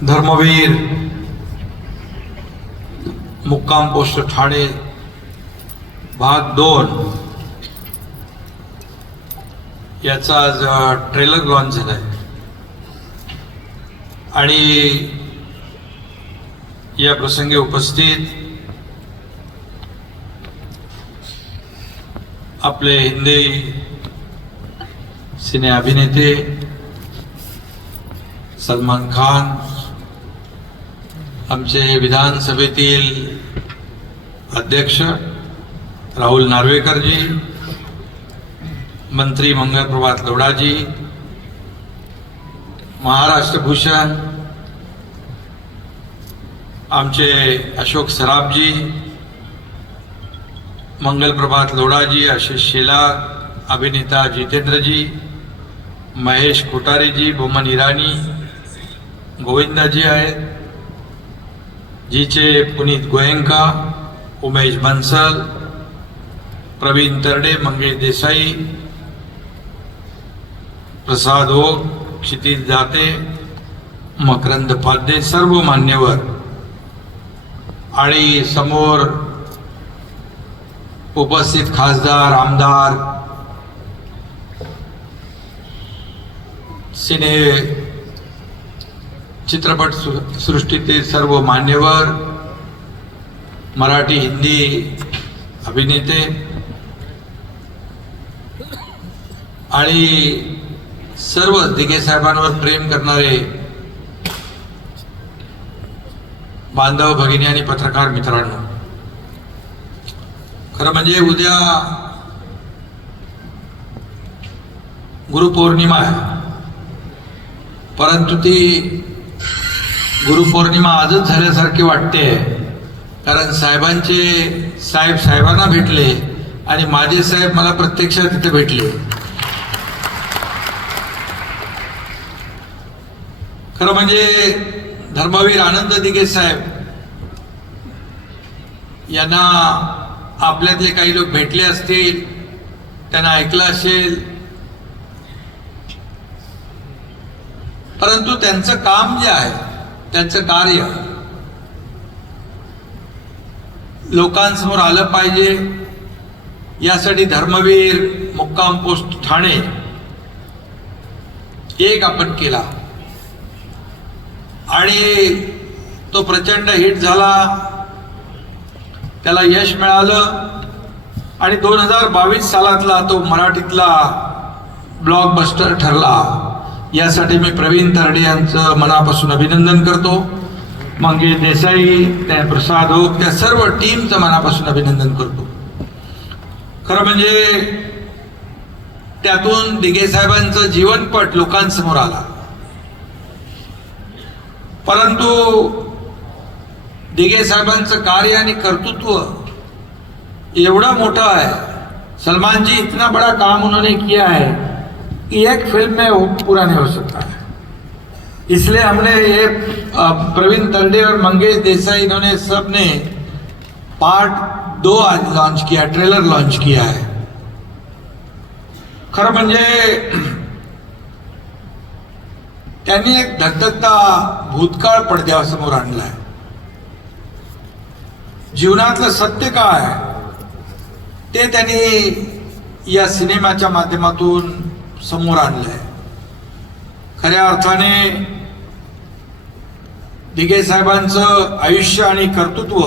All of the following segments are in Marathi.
धर्मवीर मुक्काम पोस्ट ठाणे भाग दोन याचा आज ट्रेलर लॉन्च झाला आहे आणि या प्रसंगी उपस्थित आपले हिंदी सिने अभिनेते सलमान खान आमचे विधानसभेतील अध्यक्ष राहुल नार्वेकरजी मंत्री मंगलप्रभात लोडाजी महाराष्ट्र भूषण आमचे अशोक सराबजी मंगलप्रभात लोडाजी आशिष शेलार अभिनेता जितेंद्रजी महेश कोठारेजी बोमन इराणी गोविंदाजी आहेत. जीचे पुनीत गोयंका उमेश बन्सल प्रवीण तरडे मंगेश देसाई प्रसाद ओक क्षितिज जाते मकरंद पाध्ये सर्व मान्यवर. आणि समोर उपस्थित खासदार आमदार सिने चित्रपट सृष्टीतील सर्व मान्यवर मराठी हिंदी अभिनेते आणि सर्व दिघे साहेबांवर प्रेम करणारे बांधव भगिनी आणि पत्रकार मित्रांनो. खरं म्हणजे उद्या गुरुपौर्णिमा आहे. परंतु ती गुरुपौर्णिमा आजच झाल्यासारखी वाटते. कारण साहेबांचे साहेब साहेबांना भेटले आणि माझे साहेब मला प्रत्यक्षात तिथे भेटले. खरं म्हणजे धर्मवीर आनंद दिगे साहेब यांना आपल्यातले काही लोक भेटले असतील त्यांना ऐकलं असेल. परंतु त्यांचं काम जे आहे त्यांचं कार्य. लोकांसमोर आलं पाहिजे यासाठी धर्मवीर मुक्काम पोस्ट ठाणे एक आपण केला. आणि तो प्रचंड हिट झाला. त्याला यश मिळालं. आणि दोन हजार बावीस सालातला तो मराठीतला ब्लॉकबस्टर ठरला. यासाठी मी प्रवीण तरडे यांचं मनापासून अभिनंदन करतो. मंगेश देसाई त्या प्रसाद ओक त्या सर्व टीमचं मनापासून अभिनंदन करतो. खरं म्हणजे त्यातून दिघे साहेबांचं जीवनपट लोकांसमोर आला. परंतु दिघे साहेबांचं कार्य आणि कर्तृत्व एवढं मोठं आहे. सलमान जी इतना बड़ा काम उन्होंने किया है. एक फिल्म में वो पूरा नहीं हो सकता। है इसलिए हमने ये प्रवीण तरडे और मंगेश देसाई इन्होंने सब ने पार्ट दो आज लॉन्च किया ट्रेलर लॉन्च किया है। खरं म्हणजे त्यांनी एक धगधगता भूतकाळ पडद्यासमोर आणलाय। जीवनातलं सत्य काय ते त्यांनी या सिनेमाच्या माध्यमातून समोर आणलंय. खऱ्या अर्थाने दिघे साहेबांचं आयुष्य आणि कर्तृत्व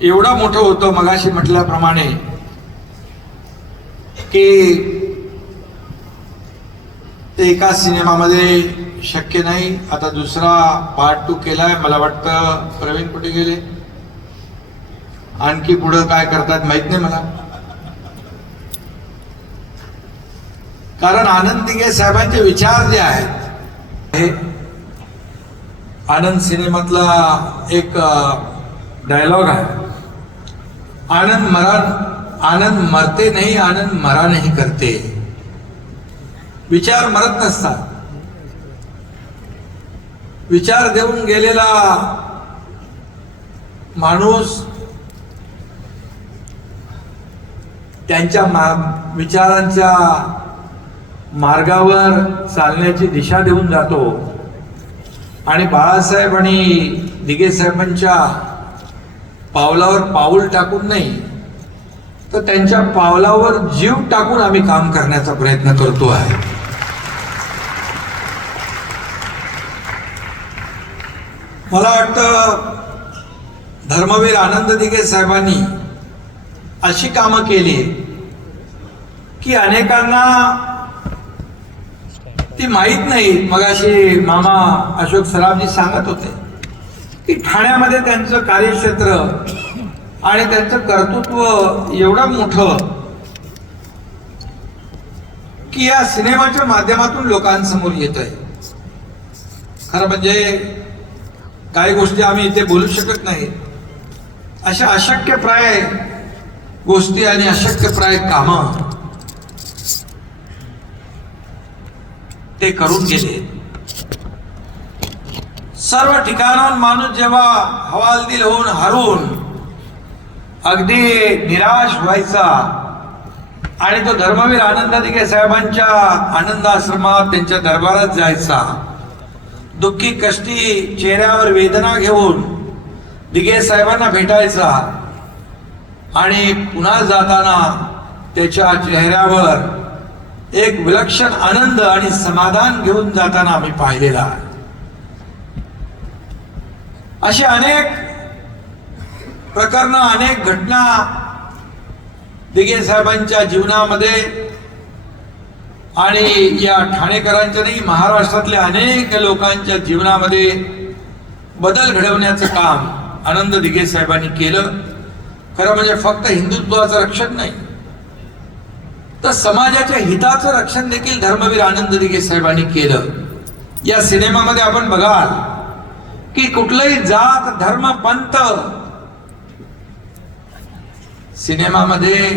एवढं मोठं होतं मगाशी म्हटल्याप्रमाणे की ते एका सिनेमामध्ये शक्य नाही. आता दुसरा पार्ट टू केलाय. मला वाटतं प्रवीण कुठे गेले? आणखी पुढं काय करतात माहीत नाही मला. कारण आनंद दिघे साहेबांचे विचार जे आहेत आनंद सिनेमातला एक डायलॉग आहे. आनंद मरा आनंद मरते नाही आनंद मरा नाही करते. विचार मरत नसतात. विचार देऊन गेलेला माणूस त्यांच्या मा विचारांच्या मार्गावर चालण्याची दिशा देऊन जातो. आणि बाळासाहेब आणि दिगे साहेबांच्या पावलावर पाऊल टाकून नाही तर त्यांच्या पावलावर जीव टाकून आम्ही काम करण्याचा प्रयत्न करतो आहे. मला वाटतं धर्मवीर आनंद दिगे साहेबांनी अशी कामं केली की अनेकांना ती माहीत नाही. मगाशी मामा अशोक सराफजी सांगत होते की ठाण्यामध्ये त्यांचं कार्यक्षेत्र आणि त्यांचं कर्तृत्व एवढं मोठं की या सिनेमाच्या माध्यमातून लोकांसमोर येत आहे. खरं म्हणजे काही गोष्टी आम्ही इथे बोलू शकत नाही. अशा अशक्यप्राय गोष्टी आणि अशक्यप्राय कामं ते करून गेले. सर्व ठिकाणाहून माणूस जेव्हा हवालदिल होऊन हरून अगदी निराश व्हायचा आणि तो धर्मवीर आनंद साहेबांच्या आनंद आश्रमात त्यांच्या दरबारात जायचा दुःखी कष्टी चेहऱ्यावर वेदना घेऊन दिगे साहेबांना भेटायचा आणि पुन्हा जाताना त्याच्या चेहऱ्यावर एक विलक्षण आनंद आणि समाधान घेऊन जाताना आम्ही पाहिलेला आहे. अशी अनेक प्रकरण अनेक घटना दिगे साहेबांच्या जीवनामध्ये आणि या ठाणेकरांच्या नाही महाराष्ट्रातल्या अनेक लोकांच्या जीवनामध्ये बदल घडवण्याचं काम आनंद दिगे साहेबांनी केलं खरं म्हणजे फक्त हिंदुत्वाचं रक्षण नाही तर समाजाच्या हिताचं रक्षण देखील धर्मवीर आनंद दिघे साहेबांनी केलं. या सिनेमामध्ये आपण बघाल की कुठलंही जात धर्म पंत सिनेमामध्ये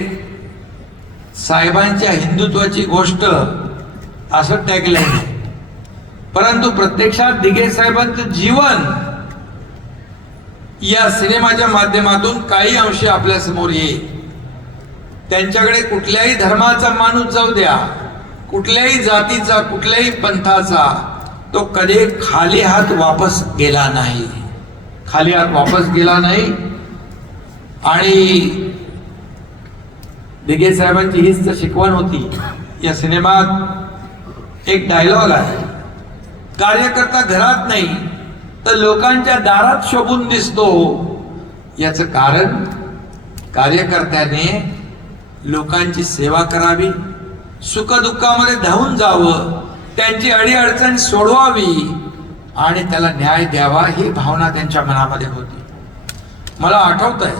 साहेबांच्या हिंदुत्वाची गोष्ट असं टॅगलाईन आहे. परंतु प्रत्यक्षात दिघे साहेबांचं जीवन या सिनेमाच्या माध्यमातून काही अंश आपल्यासमोर येईल. त्यांच्याकडे कुठल्याही धर्माचा माणूस जाऊ द्या. कुठल्याही जातीचा कुठल्याही पंथाचा तो कधी खाली हात वापस गेला नाही. खाली हात वापस गेला नाही. आणि दिगे साहेबांची हीच तर शिकवण होती. या सिनेमात एक डायलॉग आहे. कार्यकर्ता घरात नाही तर लोकांच्या दारात शोभून दिसतो. याचं कारण कार्यकर्त्याने लोकांची सेवा करावी सुखदुःखामध्ये धावून जावं त्यांची अडीअडचण सोडवावी आणि त्याला न्याय द्यावा ही भावना त्यांच्या मनामध्ये होती. मला आठवत आहे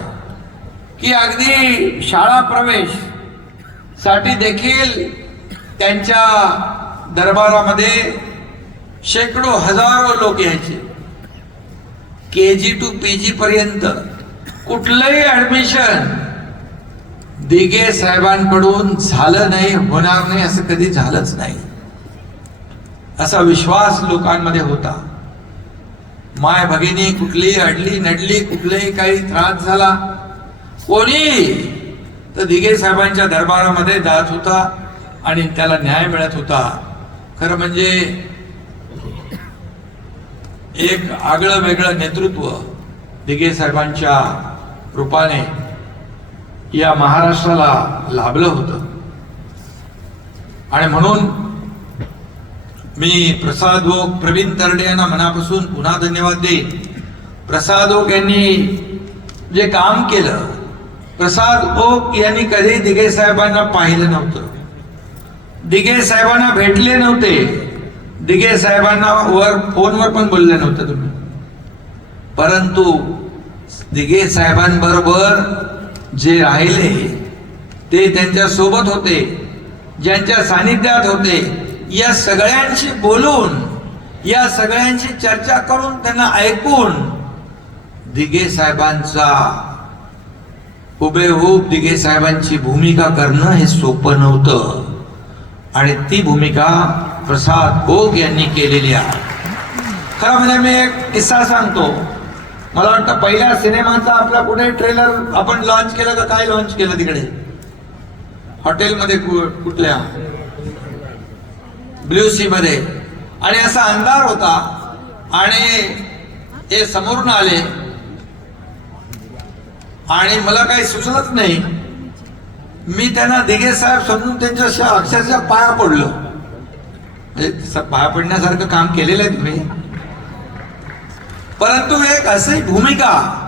की अगदी शाळा प्रवेशसाठी देखील त्यांच्या दरबारामध्ये शेकडो हजारो लोक यायचे. के जी टू पी जी पर्यंत कुठलंही ऍडमिशन दिगे साहेबांकडून झालं नाही होणार नाही असं कधी झालंच नाही. असा विश्वास लोकांमध्ये होता. माय भगिनी कुठलीही अडली नडली कुठलाही काही त्रास झाला. कोणी? तर दिगे साहेबांच्या दरबारामध्ये जात होता आणि त्याला न्याय मिळत होता. खरं म्हणजे एक आगळं वेगळं नेतृत्व दिगे साहेबांच्या रूपाने या महाराष्ट्राला लाभलं होतं. आणि म्हणून मी प्रसाद ओक प्रवीण तरडे यांना मनापासून पुन्हा धन्यवाद देईन. प्रसाद ओक यांनी जे काम केलं प्रसाद ओक यांनी कधी दिगे साहेबांना पाहिलं नव्हतं. दिगे साहेबांना भेटले नव्हते. दिगे साहेबांना वर फोनवर पण बोलले नव्हते तुम्ही. परंतु दिगे साहेबांबरोबर जे राहिले ते त्यांच्यासोबत होते ज्यांच्या सानिध्यात होते. या सगळ्यांशी बोलून या सगळ्यांशी चर्चा करून त्यांना ऐकून दिगे साहेबांचा हुबेहूब दिगे साहेबांची भूमिका करणं हे सोपं नव्हतं. आणि ती भूमिका प्रसाद ओक यांनी केलेली आहे. खरं म्हणजे मी एक किस्सा सांगतो. मला वाटतं पहिल्या सिनेमाचा आपला कुठे ट्रेलर आपण लॉन्च केलं का काय लॉन्च केलं तिकडे? हॉटेलमध्ये कुठल्या? ब्ल्यू सी मध्ये आणि असा अंधार होता आणि हे समोरून आले. आणि मला काही सुचलंच नाही. मी त्यांना दिघे साहेब समजून त्यांच्या अक्षरशः पाया पडलो. म्हणजे पाया पडण्यासारखं काम केलेलं आहे तुम्ही. परंतु एक अशी भूमिका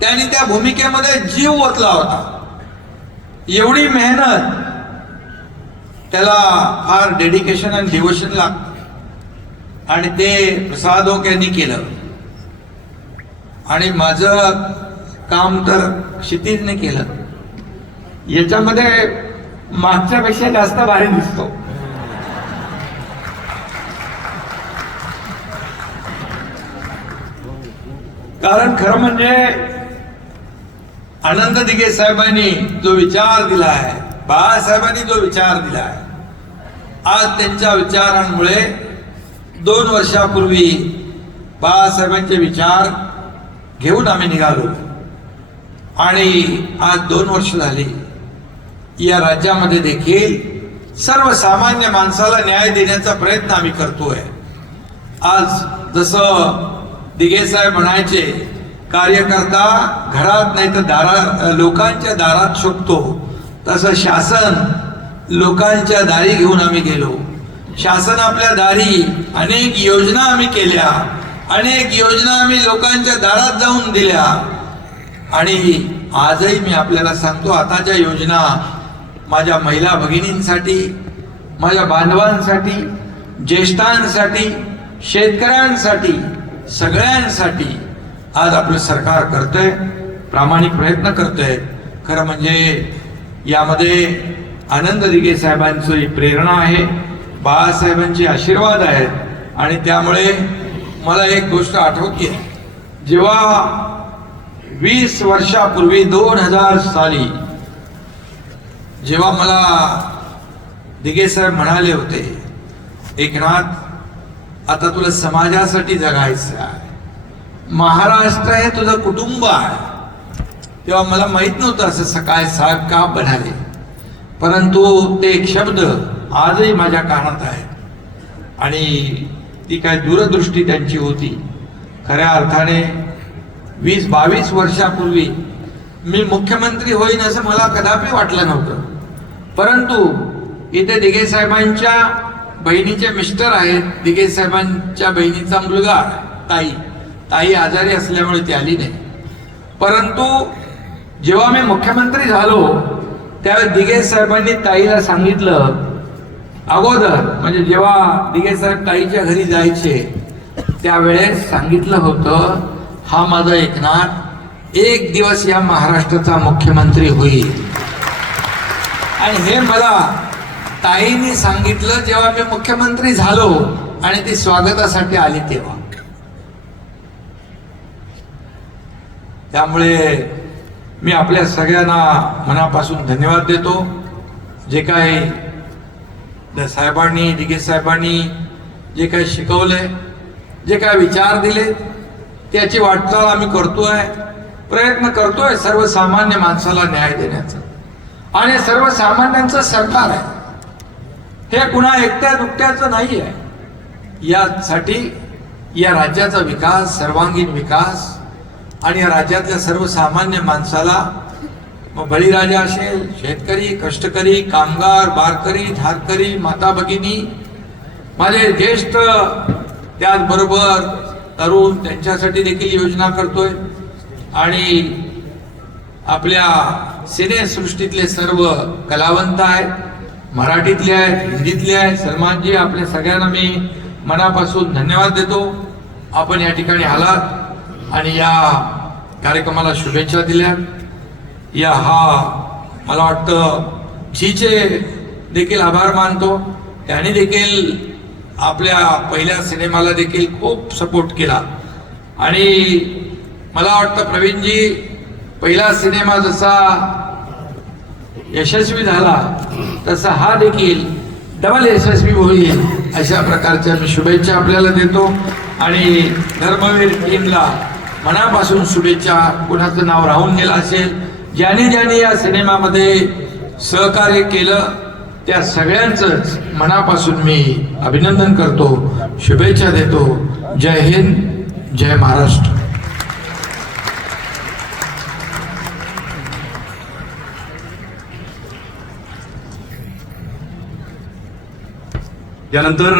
त्यांनी त्या भूमिकेमध्ये जीव ओतला होता. एवढी मेहनत त्याला फार डेडिकेशन आणि डिवोशन लागतं. आणि ते प्रसाद ओक यांनी केलं. आणि माझं काम तर क्षितिजने केलं. याच्यामध्ये मागच्यापेक्षा जास्त भारी दिसतो. कारण खरं म्हणजे आनंद दिघे साहेबांनी जो विचार दिला आहे बाळासाहेबांनी जो विचार दिला आहे आज त्यांच्या विचारांमुळे दोन वर्षापूर्वी बाळासाहेबांचे विचार घेऊन आम्ही निघालो. आणि आज दोन वर्ष झाली. या राज्यामध्ये देखील सर्वसामान्य माणसाला न्याय देण्याचा प्रयत्न आम्ही करतोय. आज जसं दिघे साहेब म्हणायचे कार्यकर्ता घरात नाही तर दारा लोकांच्या दारात शोधतो तसं शासन लोकांच्या दारी घेऊन आम्ही गेलो. शासन आपल्या दारी अनेक योजना आम्ही केल्या. अनेक योजना आम्ही लोकांच्या दारात जाऊन दिल्या. आणि आजही मी आपल्याला सांगतो आताच्या योजना माझ्या महिला भगिनींसाठी माझ्या बांधवांसाठी ज्येष्ठांसाठी शेतकऱ्यांसाठी सगळ्यांसाठी आज आपलं सरकार करतंय प्रामाणिक प्रयत्न करतंय. खरं म्हणजे यामध्ये आनंद दिघे साहेबांची प्रेरणा आहे बाळासाहेबांचे आशीर्वाद आहेत आणि त्यामुळे मला एक गोष्ट आठवते जेव्हा वीस वर्षापूर्वी दोन हजार साली जेव्हा मला दिघे साहेब म्हणाले होते एकनाथ आता तुला समाजासाठी जगायचं आहे. महाराष्ट्र हे तुझं कुटुंब आहे. तेव्हा मला माहीत नव्हतं असं सकाळ साहेब का बनाले परंतु ते एक शब्द आजही माझ्या कानात आहे. आणि ती काय दूरदृष्टी त्यांची होती. खऱ्या अर्थाने वीस बावीस वर्षापूर्वी मी मुख्यमंत्री होईन असं मला कदापि वाटलं नव्हतं. परंतु इथे दिघे साहेबांच्या बहिणीचे मिस्टर आहेत दिगे साहेबांच्या बहिणीचा मुलगा ताई. ताई आजारी असल्यामुळे ती आली नाही. परंतु जेव्हा मी मुख्यमंत्री झालो त्यावेळी दिगे साहेबांनी ताईला सांगितलं अगोदर म्हणजे जेव्हा दिगे साहेब ताईच्या घरी जायचे त्यावेळेस सांगितलं होतं हा माझा एकनाथ एक दिवस या महाराष्ट्राचा मुख्यमंत्री होईल. आणि हे मला ताईने सांगितलं जेव्हा मी मुख्यमंत्री झालो आणि ती स्वागतासाठी आली तेव्हा. त्यामुळे मी आपल्या सगळ्यांना मनापासून धन्यवाद देतो. जे काही साहेबांनी दिघे साहेबांनी जे काही शिकवलंय जे काय विचार दिले त्याची वाटचाल आम्ही करतोय प्रयत्न करतोय सर्वसामान्य माणसाला न्याय देण्याचा. आणि सर्वसामान्यांचं सरकार आहे. हे कुणा एकट्या दुकट्याचं नाही आहे यासाठी या राज्याचा विकास सर्वांगीण विकास आणि या राज्यातल्या सर्वसामान्य माणसाला मग बळीराजा असेल शेतकरी कष्टकरी कामगार बारकरी धारकरी माता भगिनी माझे ज्येष्ठ त्याचबरोबर तरुण त्यांच्यासाठी देखील योजना करतोय. आणि आपल्या सिनेसृष्टीतले सर्व कलावंत आहेत. मराठीतले आहेत हिंदीतले आहेत. सलमानजी आपल्या सगळ्यांना मी मनापासून धन्यवाद देतो. आपण या ठिकाणी आलात आणि या कार्यक्रमाला शुभेच्छा दिल्या. या हा मला वाटतं झीचे देखील आभार मानतो. त्याने देखील आपल्या पहिल्या सिनेमाला देखील खूप सपोर्ट केला. आणि मला वाटतं प्रवीणजी पहिला सिनेमा जसा यशस्वी झाला तसा हा देखील डबल यशस्वी होईल अशा प्रकारच्या मी शुभेच्छा आपल्याला देतो. आणि धर्मवीर टीमला मनापासून शुभेच्छा. कुणाचं नाव राहून गेलं असेल ज्याने ज्याने या सिनेमामध्ये सहकार्य केलं त्या सगळ्यांचंच मनापासून मी अभिनंदन करतो शुभेच्छा देतो. जय हिंद जय महाराष्ट्र. यानंतर